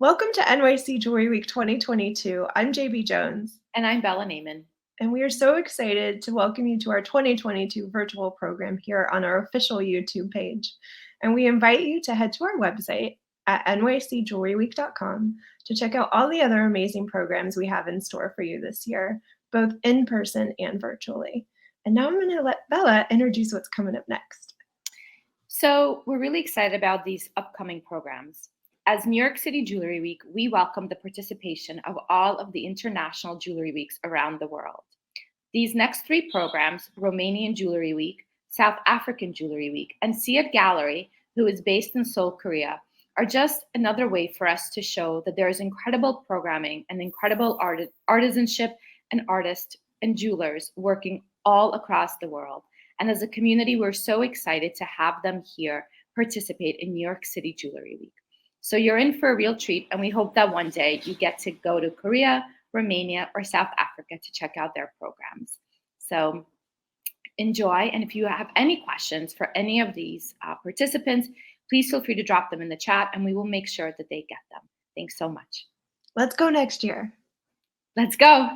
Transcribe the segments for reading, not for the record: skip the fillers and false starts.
Welcome to NYC Jewelry Week 2022. I'm JB Jones, And I'm Bella Naiman. and we are so excited to welcome you to our 2022 virtual program here on our official YouTube page. And we invite you to head to our website at nycjewelryweek.com to check out all the other amazing programs we have in store for you this year, both in person and virtually. And now I'm going to let Bella introduce what's coming up next. So, we're really excited about these upcoming programs. As New York City Jewelry Week, we welcome the participation of all of the international jewelry weeks around the world. These next three programs, Romanian Jewelry Week, South African Jewelry Week, and Siat Gallery, who is based in Seoul, Korea, are just another way for us to show that there is incredible programming and incredible artisanship and artists and jewelers working all across the world. And as a community, we're so excited to have them here participate in New York City Jewelry Week. So you're in for a real treat, and we hope that one day you get to go to Korea, Romania, or South Africa to check out their programs. So enjoy, and if you have any questions for any of these participants, please feel free to drop them in the chat, and we will make sure that they get them. Thanks so much. Let's go next year. Let's go.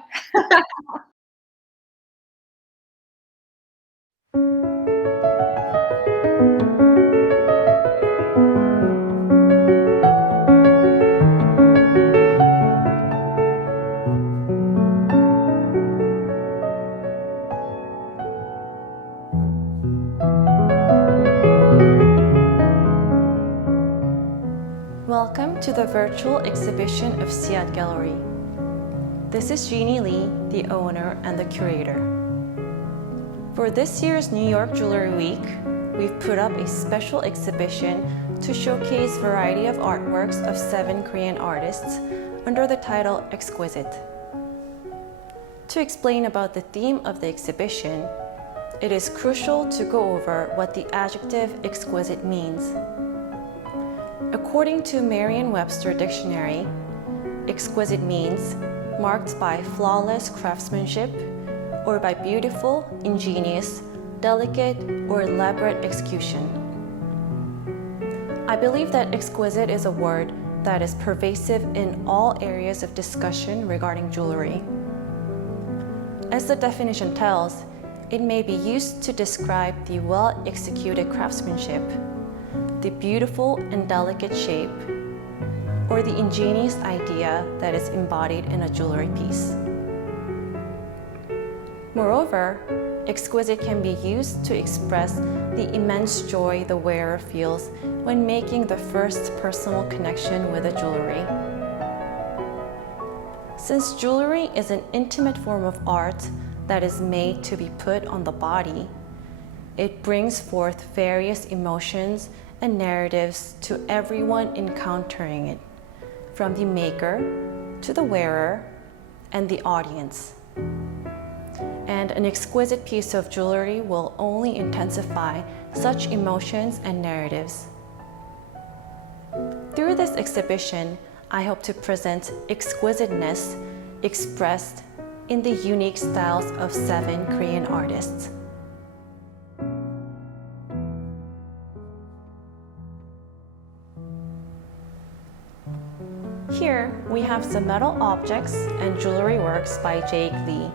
Welcome to the virtual exhibition of Siat Gallery. This is Jeannie Lee, the owner and the curator. For this year's New York Jewelry Week, we've put up a special exhibition to showcase a variety of artworks of 7 Korean artists under the title Exquisite. To explain about the theme of the exhibition, it is crucial to go over what the adjective exquisite means. According to Merriam-Webster Dictionary, exquisite means marked by flawless craftsmanship or by beautiful, ingenious, delicate, or elaborate execution. I believe that exquisite is a word that is pervasive in all areas of discussion regarding jewelry. As the definition tells, it may be used to describe the well-executed craftsmanship, the beautiful and delicate shape, or the ingenious idea that is embodied in a jewelry piece. Moreover, exquisite can be used to express the immense joy the wearer feels when making the first personal connection with a jewelry. Since jewelry is an intimate form of art that is made to be put on the body, it brings forth various emotions and narratives to everyone encountering it, from the maker to the wearer and the audience. And an exquisite piece of jewelry will only intensify such emotions and narratives. Through this exhibition, I hope to present exquisiteness expressed in the unique styles of 7 Korean artists. Here, we have some metal objects and jewelry works by Jaiik Lee.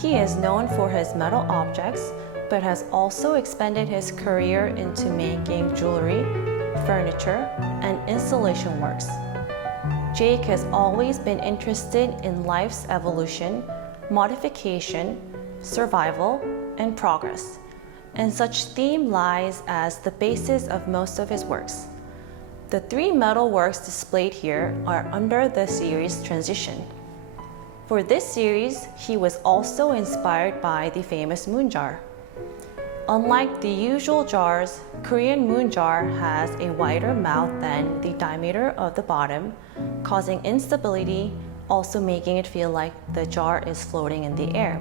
He is known for his metal objects, but has also expanded his career into making jewelry, furniture, and installation works. Jaiik has always been interested in life's evolution, modification, survival, and progress, and such theme lies as the basis of most of his works. The 3 metal works displayed here are under the series Transition. For this series, he was also inspired by the famous moon jar. Unlike the usual jars, Korean moon jar has a wider mouth than the diameter of the bottom, causing instability, also making it feel like the jar is floating in the air.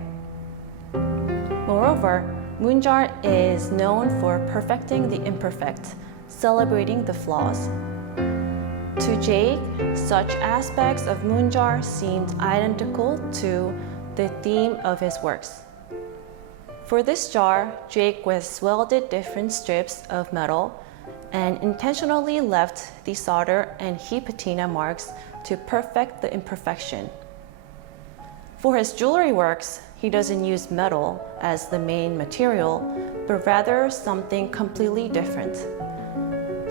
Moreover, moon jar is known for perfecting the imperfect, celebrating the flaws. To Jaiik, such aspects of moon jar seemed identical to the theme of his works. For this jar, Jaiik has welded different strips of metal and intentionally left the solder and heat patina marks to perfect the imperfection. For his jewelry works, he doesn't use metal as the main material, but rather something completely different.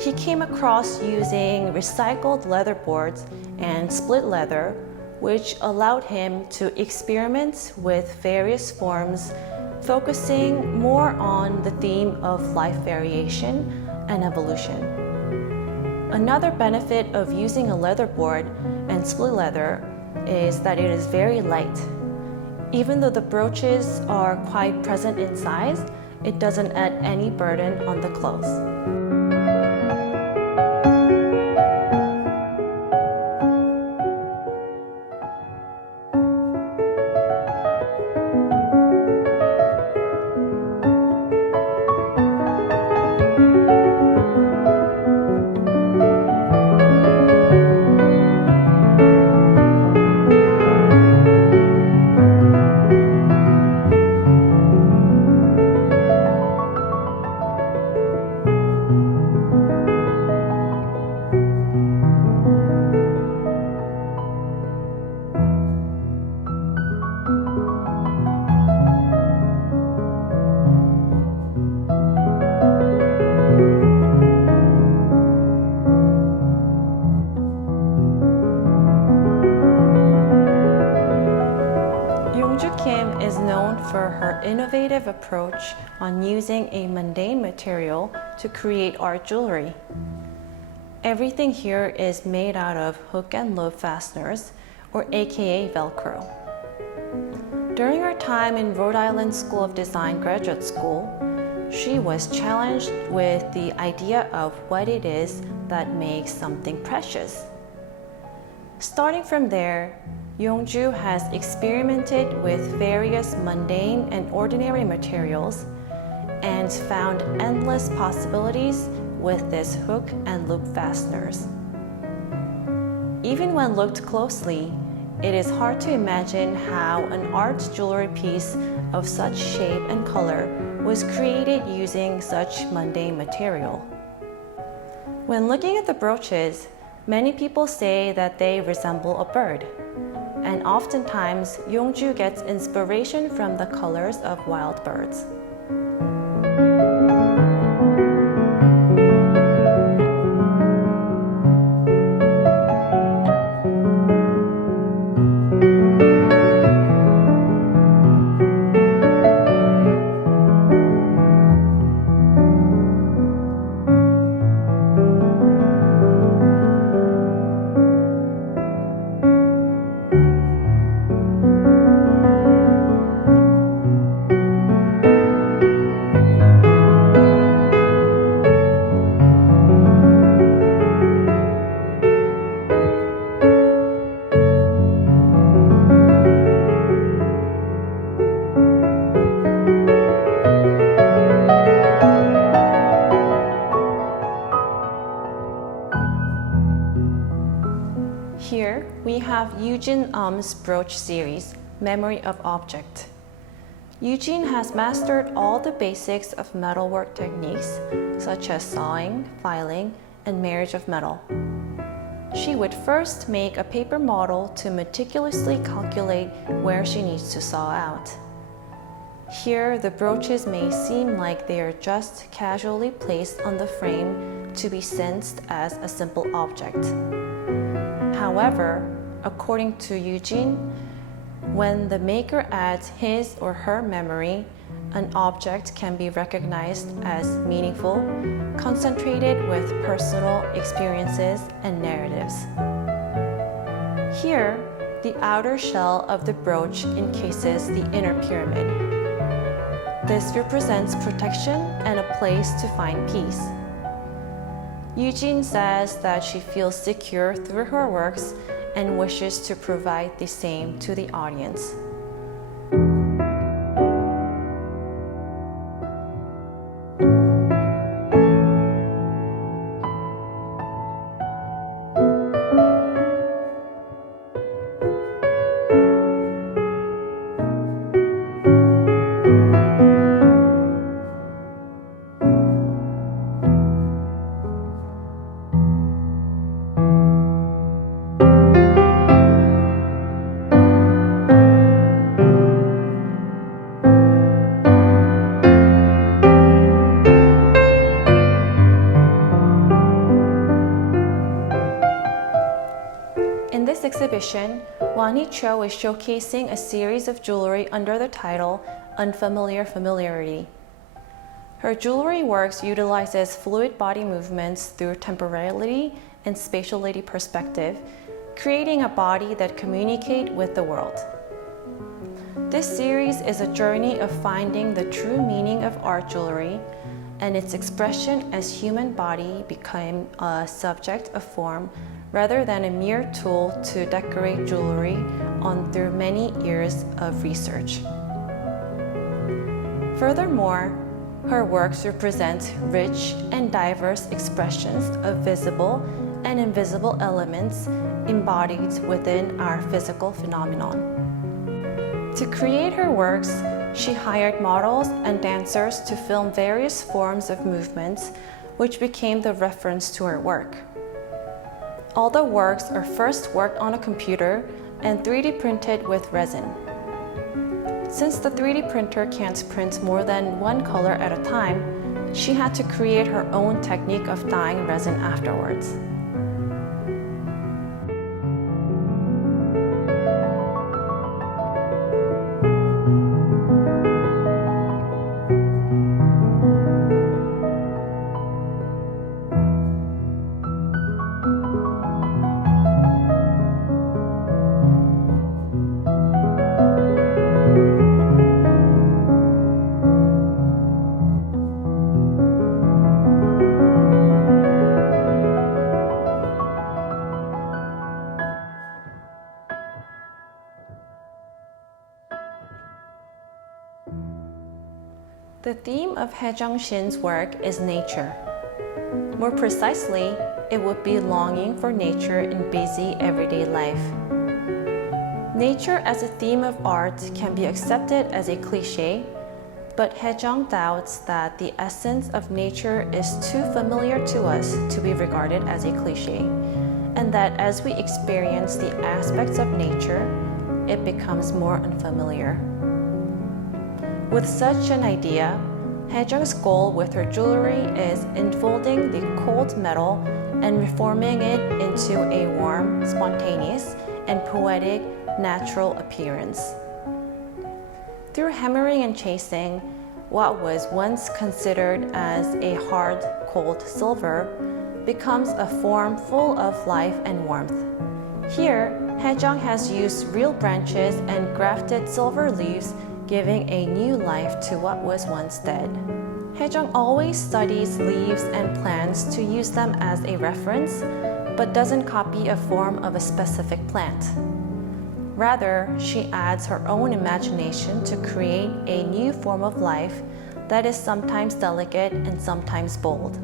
He came across using recycled leather boards and split leather, which allowed him to experiment with various forms, focusing more on the theme of life variation and evolution. Another benefit of using a leather board and split leather is that it is very light. Even though the brooches are quite present in size, it doesn't add any burden on the clothes. Yong Joo Kim is known for her innovative approach on using a mundane material to create art jewelry. Everything here is made out of hook and loop fasteners, or aka Velcro. During her time in Rhode Island School of Design graduate school, she was challenged with the idea of what it is that makes something precious. Starting from there, Yong Joo has experimented with various mundane and ordinary materials and found endless possibilities with this hook and loop fasteners. Even when looked closely, it is hard to imagine how an art jewelry piece of such shape and color was created using such mundane material. When looking at the brooches, many people say that they resemble a bird. And oftentimes, Yong Joo gets inspiration from the colors of wild birds. Here we have Youjin's brooch series, Memory of Object. Youjin has mastered all the basics of metalwork techniques such as sawing, filing, and marriage of metal. She would first make a paper model to meticulously calculate where she needs to saw out. Here, the brooches may seem like they are just casually placed on the frame to be sensed as a simple object. However, according to Youjin, when the maker adds his or her memory, an object can be recognized as meaningful, concentrated with personal experiences and narratives. Here, the outer shell of the brooch encases the inner pyramid. This represents protection and a place to find peace. Youjin says that she feels secure through her works and wishes to provide the same to the audience. In this exhibition, Wan Hee Cho is showcasing a series of jewelry under the title Unfamiliar Familiarity. Her jewelry works utilizes fluid body movements through temporality and spatiality perspective, creating a body that communicates with the world. This series is a journey of finding the true meaning of art jewelry and its expression as human body became a subject of form rather than a mere tool to decorate jewelry on through many years of research. Furthermore, her works represent rich and diverse expressions of visible and invisible elements embodied within our physical phenomenon. To create her works, she hired models and dancers to film various forms of movements, which became the reference to her work. All the works are first worked on a computer and 3D printed with resin. Since the 3D printer can't print more than one color at a time, she had to create her own technique of dyeing resin afterwards. The theme of Shin's work is nature. More precisely, it would be longing for nature in busy everyday life. Nature as a theme of art can be accepted as a cliché, but Jung doubts that the essence of nature is too familiar to us to be regarded as a cliché, and that as we experience the aspects of nature, it becomes more unfamiliar. With such an idea, Jung's goal with her jewelry is enfolding the cold metal and reforming it into a warm, spontaneous, and poetic, natural appearance. Through hammering and chasing, what was once considered as a hard, cold silver becomes a form full of life and warmth. Here, Jung has used real branches and grafted silver leaves, giving a new life to what was once dead. Jung always studies leaves and plants to use them as a reference, but doesn't copy a form of a specific plant. Rather, she adds her own imagination to create a new form of life that is sometimes delicate and sometimes bold.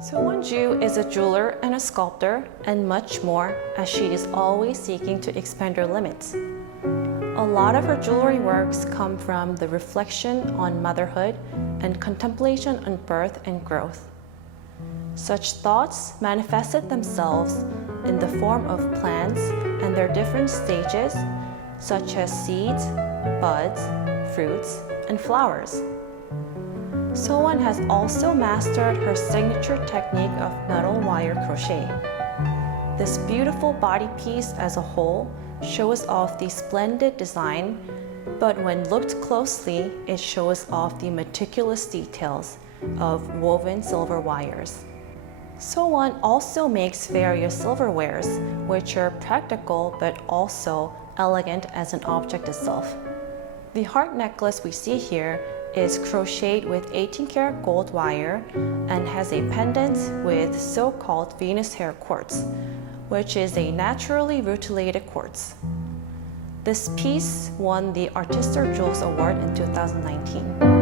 Sowon Joo is a jeweler and a sculptor, and much more, as she is always seeking to expand her limits. A lot of her jewelry works come from the reflection on motherhood and contemplation on birth and growth. Such thoughts manifested themselves in the form of plants and their different stages, such as seeds, buds, fruits, and flowers. Sowon has also mastered her signature technique of metal wire crochet. This beautiful body piece as a whole shows off the splendid design, but when looked closely, it shows off the meticulous details of woven silver wires. Sowon also makes various silverwares, which are practical but also elegant as an object itself. The heart necklace we see here is crocheted with 18-karat gold wire and has a pendant with so-called Venus hair quartz, which is a naturally rutilated quartz. This piece won the Artista Jewels Award in 2019.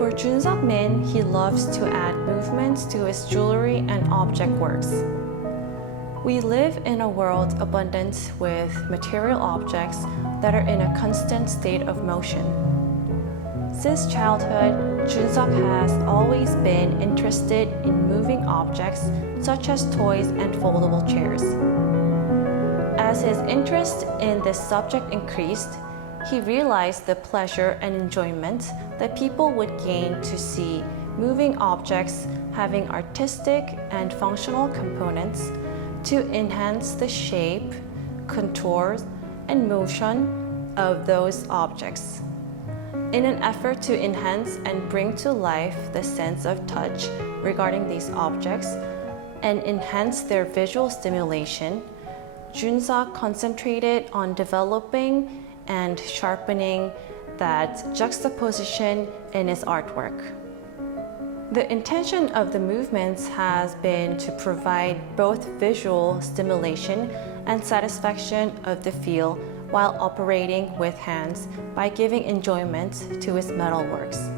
For Jun Suk Min, he loves to add movements to his jewelry and object works. We live in a world abundant with material objects that are in a constant state of motion. Since childhood, Jun Suk has always been interested in moving objects such as toys and foldable chairs. As his interest in this subject increased, he realized the pleasure and enjoyment that people would gain to see moving objects having artistic and functional components to enhance the shape, contours, and motion of those objects. In an effort to enhance and bring to life the sense of touch regarding these objects and enhance their visual stimulation, Jun Suk concentrated on developing and sharpening that juxtaposition in his artwork. The intention of the movements has been to provide both visual stimulation and satisfaction of the feel while operating with hands by giving enjoyment to his metal works.